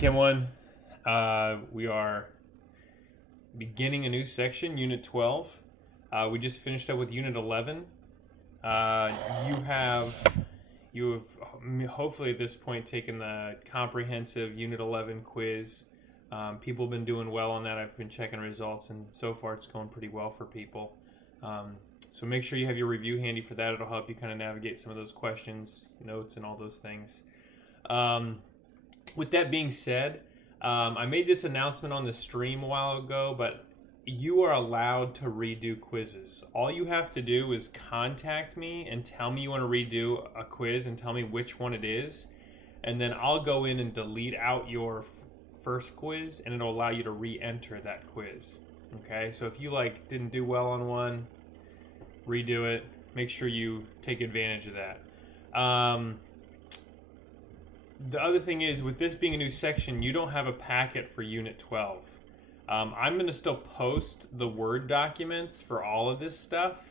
Chem 1. We are beginning a new section, Unit 12. We just finished up with Unit 11. You have hopefully at this point taken the comprehensive Unit 11 quiz. People have been doing well on that. I've been checking results, and so far it's going pretty well for people. So make sure you have your review handy for that. It'll help you kind of navigate some of those questions, notes, and all those things. With that being said, I made this announcement on the stream a while ago, but you are allowed to redo quizzes. All you have to do is contact me and tell me you want to redo a quiz and tell me which one it is. And then I'll go in and delete out your first quiz, and it'll allow you to re-enter that quiz. Okay, so if you didn't do well on one, redo it. Make sure you take advantage of that. The other thing is, with this being a new section, you don't have a packet for Unit 12. I'm going to still post the Word documents for all of this stuff.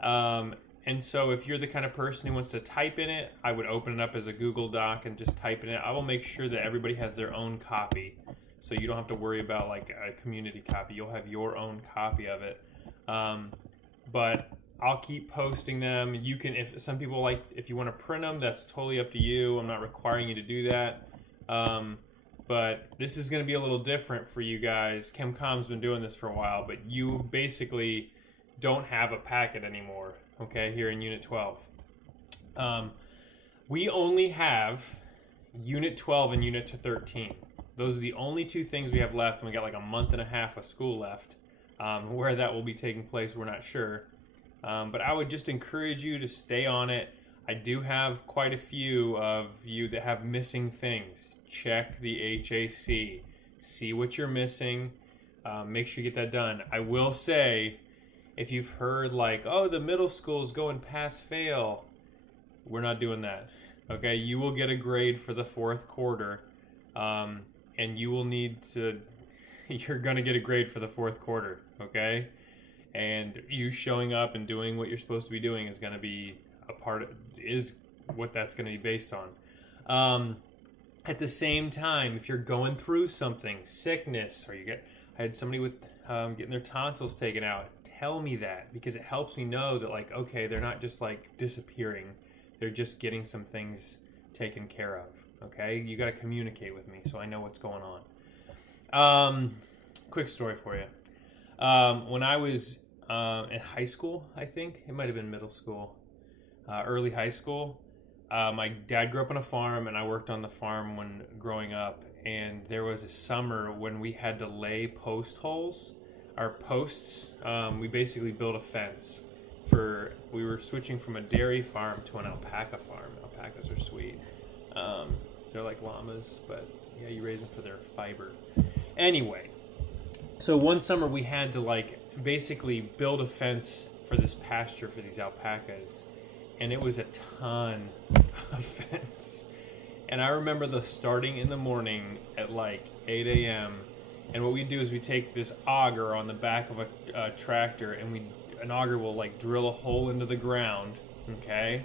And so if you're the kind of person who wants to type in it, I would open it up as a Google Doc and just type in it. I will make sure that everybody has their own copy, so you don't have to worry about a community copy. You'll have your own copy of it. But I'll keep posting them. You can, if some people if you want to print them, that's totally up to you. I'm not requiring you to do that. But this is going to be a little different for you guys. ChemCom's been doing this for a while, but you basically don't have a packet anymore, okay, here in Unit 12. We only have Unit 12 and Unit 13. Those are the only two things we have left, and we got like a month and a half of school left. Where that will be taking place, we're not sure. But I would just encourage you to stay on it. I do have quite a few of you that have missing things. Check the HAC. See what you're missing. Make sure you get that done. I will say, if you've heard oh, the middle school's going pass-fail, we're not doing that. Okay, you will get a grade for the fourth quarter, and you will need to, you're going to get a grade for the fourth quarter, okay? And you showing up and doing what you're supposed to be doing is going to be is what that's going to be based on. At the same time, if you're going through something, sickness, or I had somebody with getting their tonsils taken out, tell me that, because it helps me know that okay, they're not just disappearing, they're just getting some things taken care of. Okay, you got to communicate with me so I know what's going on. Quick story for you. When I was in high school, I think it might have been middle school, early high school. My dad grew up on a farm, and I worked on the farm when growing up. And there was a summer when we had to lay post holes. Our posts, we basically built a fence. We were switching from a dairy farm to an alpaca farm. Alpacas are sweet. They're like llamas, but yeah, you raise them for their fiber. Anyway, so one summer we had to basically build a fence for this pasture for these alpacas. And it was a ton of fence. And I remember starting in the morning at 8 a.m. And what we do is we take this auger on the back of a tractor, and an auger will drill a hole into the ground, okay?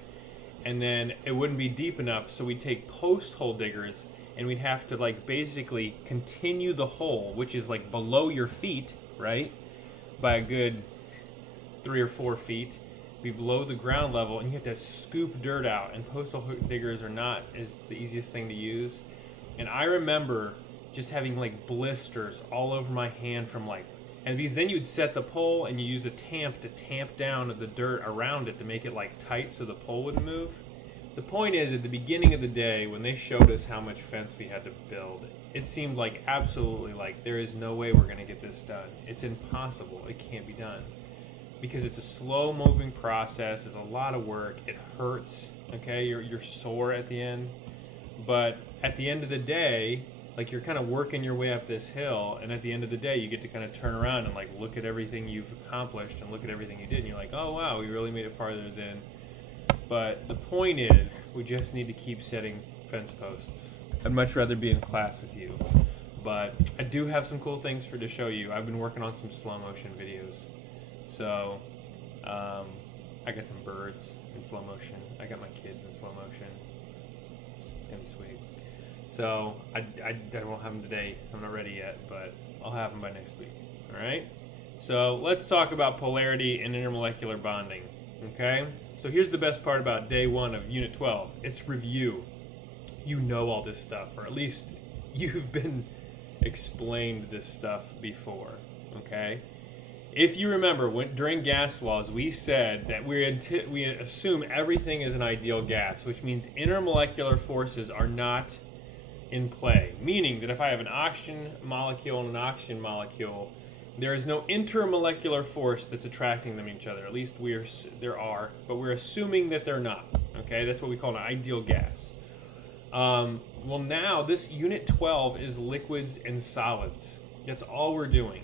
And then it wouldn't be deep enough, so we'd take post hole diggers, and we'd have to basically continue the hole, which is below your feet, right? By a good 3 or 4 feet. Be below the ground level, and you have to scoop dirt out, and postal diggers are not the easiest thing to use. And I remember just having blisters all over my hand from and because then you'd set the pole and you use a tamp to tamp down the dirt around it to make it tight so the pole wouldn't move. The point is, at the beginning of the day when they showed us how much fence we had to build, it seemed absolutely there is no way we're going to get this done. It's impossible. It can't be done. Because it's a slow-moving process, it's a lot of work, it hurts, okay, you're sore at the end, but at the end of the day, you're kind of working your way up this hill, and at the end of the day, you get to kind of turn around and look at everything you've accomplished and look at everything you did, and you're oh wow, we really made it farther than. But the point is, we just need to keep setting fence posts. I'd much rather be in class with you, but I do have some cool things to show you. I've been working on some slow motion videos. So, I got some birds in slow motion. I got my kids in slow motion. It's gonna be sweet. So I won't have them today. I'm not ready yet, but I'll have them by next week. All right. So let's talk about polarity and intermolecular bonding. Okay. So here's the best part about day 1 of Unit 12. It's review. You know all this stuff, or at least you've been explained this stuff before. Okay. If you remember, during gas laws, we said that we assume everything is an ideal gas, which means intermolecular forces are not in play. Meaning that if I have an oxygen molecule and an oxygen molecule, there is no intermolecular force that's attracting them to each other. At least there are, but we're assuming that they're not. Okay, that's what we call an ideal gas. Well, now this Unit 12 is liquids and solids. That's all we're doing.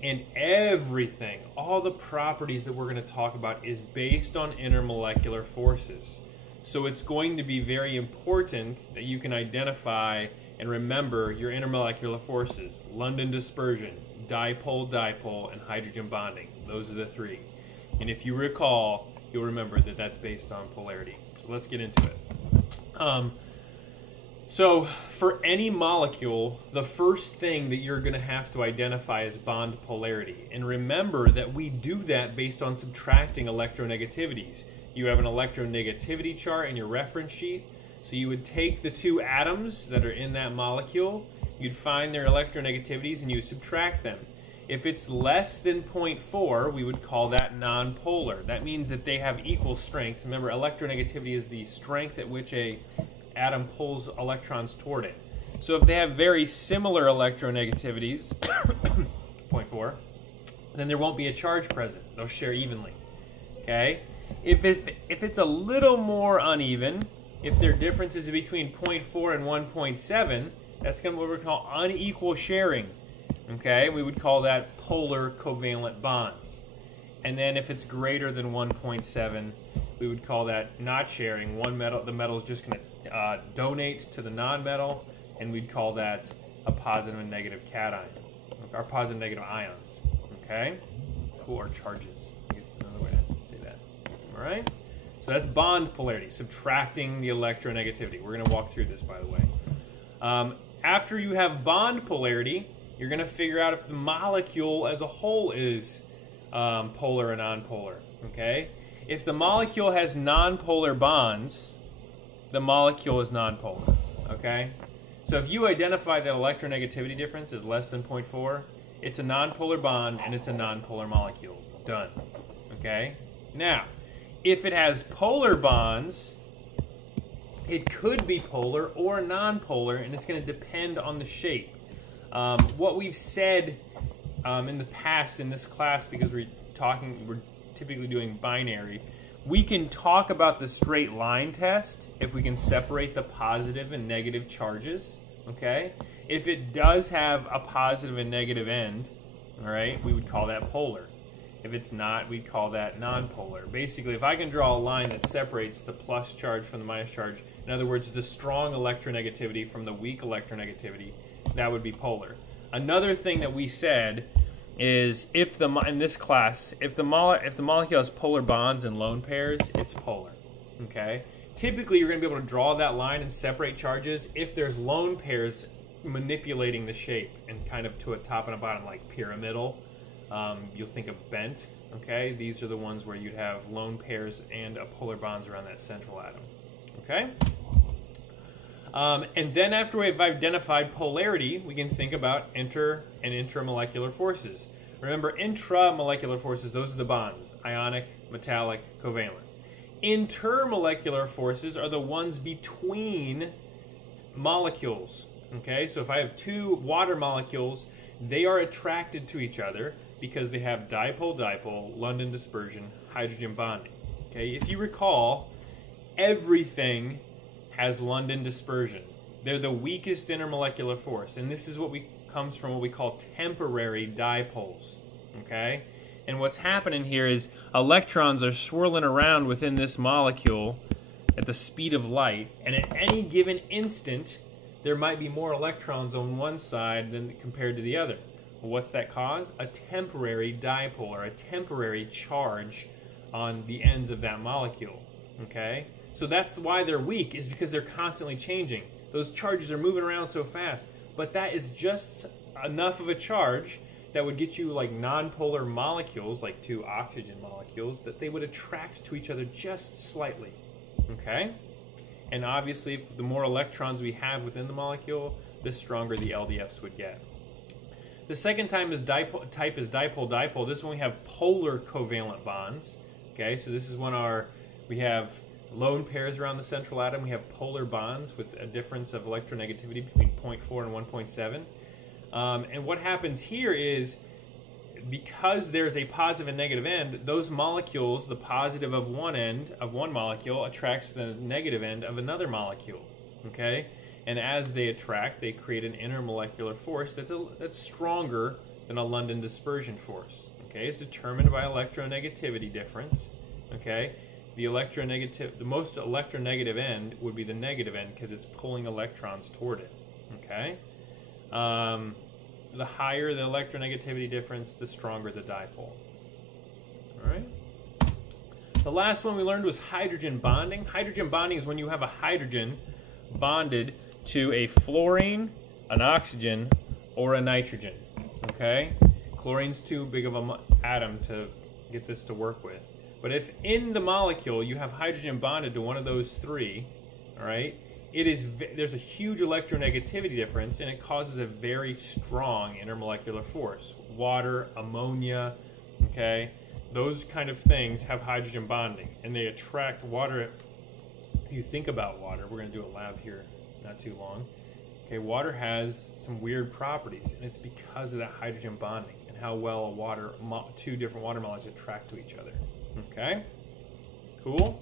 And everything, all the properties that we're going to talk about is based on intermolecular forces. So it's going to be very important that you can identify and remember your intermolecular forces: London dispersion, dipole-dipole, and hydrogen bonding. Those are the 3. And if you recall, you'll remember that that's based on polarity. So let's get into it. So for any molecule, the first thing that you're going to have to identify is bond polarity. And remember that we do that based on subtracting electronegativities. You have an electronegativity chart in your reference sheet. So you would take the 2 atoms that are in that molecule, you'd find their electronegativities, and you subtract them. If it's less than 0.4, we would call that nonpolar. That means that they have equal strength. Remember, electronegativity is the strength at which a atom pulls electrons toward it. So if they have very similar electronegativities, 0.4, then there won't be a charge present. They'll share evenly. Okay? If it's a little more uneven, if their difference is between 0.4 and 1.7, that's going to be what we call unequal sharing. Okay? We would call that polar covalent bonds. And then if it's greater than 1.7, we would call that not sharing. The metal is just going to donate to the non-metal, and we'd call that a positive and negative cation, or positive and negative ions. Okay? Cool, or charges. I guess that's another way to say that. All right? So that's bond polarity, subtracting the electronegativity. We're going to walk through this, by the way. After you have bond polarity, you're going to figure out if the molecule as a whole is polar or nonpolar. Okay? If the molecule has nonpolar bonds, the molecule is nonpolar. Okay? So if you identify that electronegativity difference is less than 0.4, it's a nonpolar bond and it's a nonpolar molecule. Done. Okay? Now, if it has polar bonds, it could be polar or nonpolar, and it's going to depend on the shape. What we've said in the past in this class, because we're typically doing binary, we can talk about the straight line test if we can separate the positive and negative charges. Okay? If it does have a positive and negative end, all right, we would call that polar. If it's not, we'd call that nonpolar. Basically, if I can draw a line that separates the plus charge from the minus charge, in other words, the strong electronegativity from the weak electronegativity, that would be polar. Another thing that we said is in this class, if the molecule has polar bonds and lone pairs, it's polar. Okay? Typically, you're going to be able to draw that line and separate charges if there's lone pairs manipulating the shape and kind of to a top and a bottom, like pyramidal. You'll think of bent. Okay? These are the ones where you'd have lone pairs and polar bonds around that central atom. Okay? And then after we've identified polarity, we can think about inter and intramolecular forces. Remember, intramolecular forces, those are the bonds: ionic, metallic, covalent. Intermolecular forces are the ones between molecules. Okay, so if I have 2 water molecules, they are attracted to each other because they have dipole-dipole, London dispersion, hydrogen bonding. Okay, if you recall, everything has London dispersion. They're the weakest intermolecular force, and this is what comes from what we call temporary dipoles. Okay? And what's happening here is electrons are swirling around within this molecule at the speed of light, and at any given instant, there might be more electrons on one side than compared to the other. Well, what's that cause? A temporary dipole, or a temporary charge on the ends of that molecule. Okay? So that's why they're weak, is because they're constantly changing. Those charges are moving around so fast, but that is just enough of a charge that would get you like nonpolar molecules, like two oxygen molecules, that they would attract to each other just slightly, okay? And obviously, the more electrons we have within the molecule, the stronger the LDFs would get. The second type is dipole-dipole. This one we have polar covalent bonds, okay? So this is when we have lone pairs around the central atom. We have polar bonds with a difference of electronegativity between 0.4 and 1.7. And what happens here is, because there's a positive and negative end, those molecules, the positive of one end of one molecule attracts the negative end of another molecule, okay? And as they attract, they create an intermolecular force that's stronger than a London dispersion force, okay? It's determined by electronegativity difference, okay? The most electronegative end would be the negative end because it's pulling electrons toward it, okay? The higher the electronegativity difference, the stronger the dipole. All right. The last one we learned was hydrogen bonding. Hydrogen bonding is when you have a hydrogen bonded to a fluorine, an oxygen, or a nitrogen. Okay? Chlorine's too big of an atom to get this to work with. But if in the molecule you have hydrogen bonded to one of those three, all right, there's a huge electronegativity difference, and it causes a very strong intermolecular force. Water, ammonia, okay, those kind of things have hydrogen bonding, and they attract water. If you think about water, we're going to do a lab here not too long. Okay, water has some weird properties, and it's because of that hydrogen bonding and how well two different water molecules attract to each other. Okay, cool.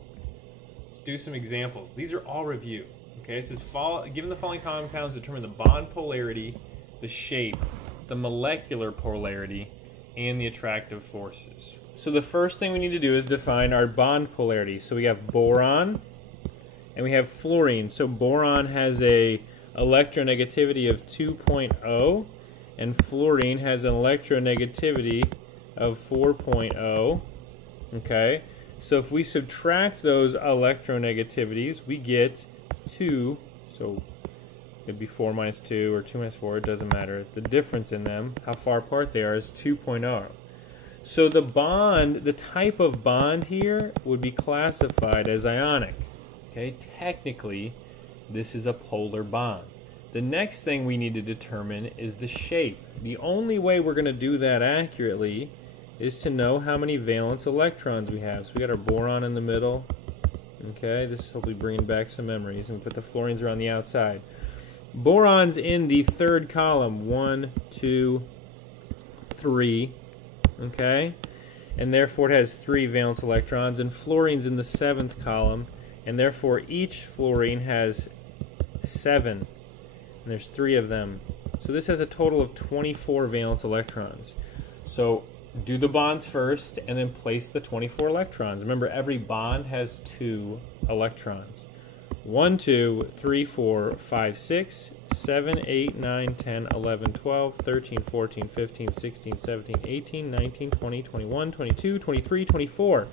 Let's do some examples. These are all review. Okay, it says, given the following compounds, determine the bond polarity, the shape, the molecular polarity, and the attractive forces. So the first thing we need to do is define our bond polarity. So we have boron, and we have fluorine. So boron has a electronegativity of 2.0, and fluorine has an electronegativity of 4.0. Okay, so if we subtract those electronegativities, we get 2, so it'd be 4 minus 2 or 2 minus 4, it doesn't matter. The difference in them, how far apart they are, is 2.0. So the type of bond here would be classified as ionic. Okay, technically, this is a polar bond. The next thing we need to determine is the shape. The only way we're going to do that accurately is to know how many valence electrons we have. So we got our boron in the middle. Okay, this is hopefully bringing back some memories, and we put the fluorines around the outside. Boron's in the third column, 1, 2, 3, okay, and therefore it has 3 valence electrons, and fluorine's in the 7th column, and therefore each fluorine has 7, and there's 3 of them. So this has a total of 24 valence electrons. So do the bonds first, and then place the 24 electrons. Remember, every bond has 2 electrons. 1, 2, 3, 4, 5, 6, 7, 8, 9, 10, 11, 12, 13, 14, 15, 16, 17, 18, 19, 20, 21, 22, 23, 24.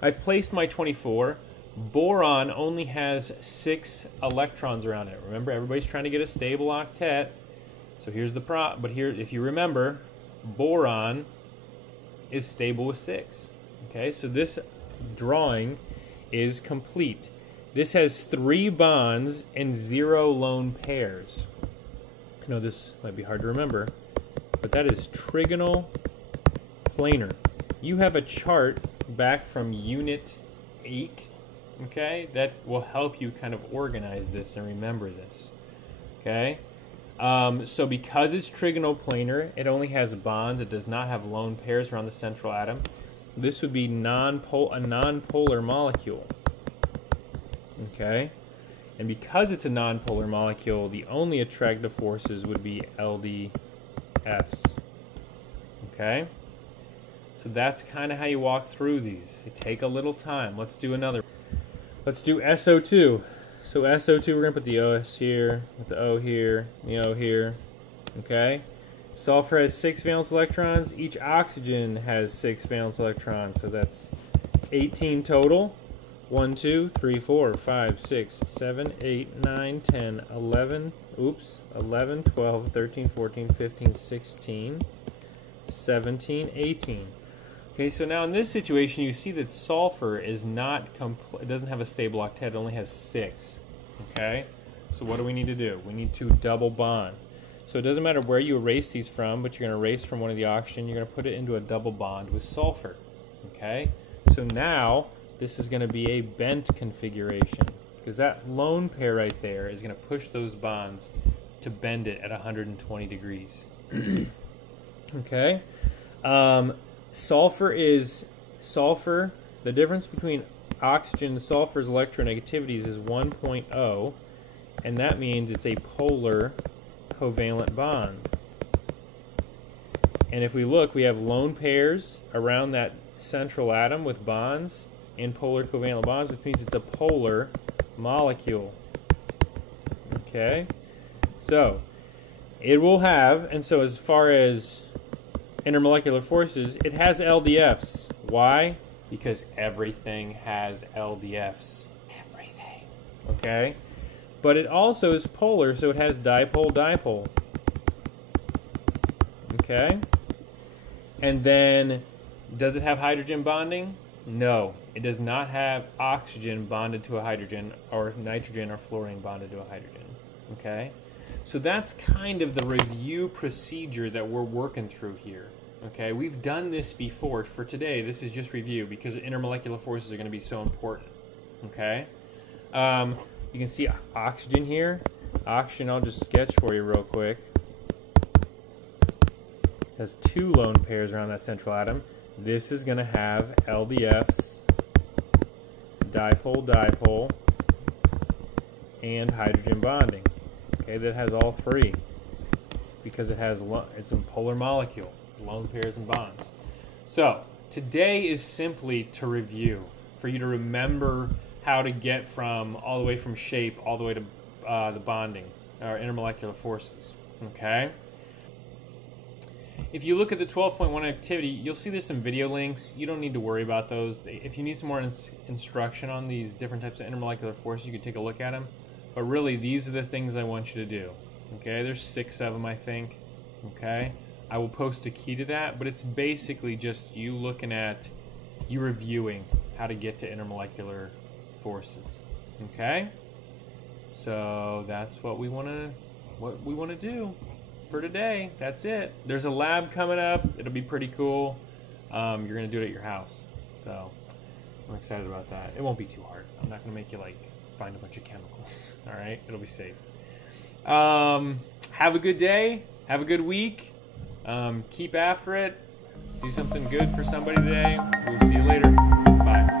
I've placed my 24. Boron only has 6 electrons around it. Remember, everybody's trying to get a stable octet. So here's the but here, if you remember, boron is stable with 6. Okay, so this drawing is complete. This has 3 bonds and 0 lone pairs. I know this might be hard to remember, but that is trigonal planar. You have a chart back from Unit 8, okay, that will help you kind of organize this and remember this. Okay, so because it's trigonal planar, it only has bonds. It does not have lone pairs around the central atom. This would be a nonpolar molecule. Okay, and because it's a nonpolar molecule, the only attractive forces would be LDFs. Okay, so that's kind of how you walk through these. They take a little time. Let's do another. Let's do SO2. So SO2, we're going to put the OS here, with the O here, the O here. Okay? Sulfur has 6 valence electrons. Each oxygen has 6 valence electrons, so that's 18 total. 1, 2, 3, 4, 5, 6, 7, 8, 9, 10, 11, 11, 12, 13, 14, 15, 16, 17, 18. Okay, so now in this situation, you see that sulfur is not it doesn't have a stable octet, it only has 6. Okay, so what do we need to do? We need to double bond. So it doesn't matter where you erase these from, but you're going to erase from one of the oxygen, you're going to put it into a double bond with sulfur. Okay, so now this is going to be a bent configuration, because that lone pair right there is going to push those bonds to bend it at 120 degrees. Okay, sulfur, the difference between oxygen and sulfur's electronegativities is 1.0, and that means it's a polar covalent bond. And if we look, we have lone pairs around that central atom with bonds in polar covalent bonds, which means it's a polar molecule. Okay, so it will have, and so as far as intermolecular forces, it has LDFs. Why? Because everything has LDFs. Everything. Okay? But it also is polar, so it has dipole-dipole. Okay? And then, does it have hydrogen bonding? No. It does not have oxygen bonded to a hydrogen, or nitrogen or fluorine bonded to a hydrogen. Okay? So that's kind of the review procedure that we're working through here. Okay, we've done this before. For today, this is just review because intermolecular forces are going to be so important. Okay, you can see oxygen here. Oxygen, I'll just sketch for you real quick. Has 2 lone pairs around that central atom. This is going to have LDFs, dipole-dipole, and hydrogen bonding. Okay, that has all 3 because it's a polar molecule. Lone pairs and bonds. So today is simply to review, for you to remember how to get from all the way from shape all the way to the bonding or intermolecular forces. Okay. If you look at the 12.1 activity, you'll see there's some video links. You don't need to worry about those. If you need some more instruction on these different types of intermolecular forces, you can take a look at them. But really, these are the things I want you to do. Okay. There's 6 of them, I think. Okay. I will post a key to that, but it's basically just you reviewing how to get to intermolecular forces. Okay? So that's what we want to do for today. That's it. There's a lab coming up. It'll be pretty cool. You're going to do it at your house. So I'm excited about that. It won't be too hard. I'm not going to make you find a bunch of chemicals. All right? It'll be safe. Have a good day. Have a good week. Keep after it. Do something good for somebody today. We'll see you later. Bye.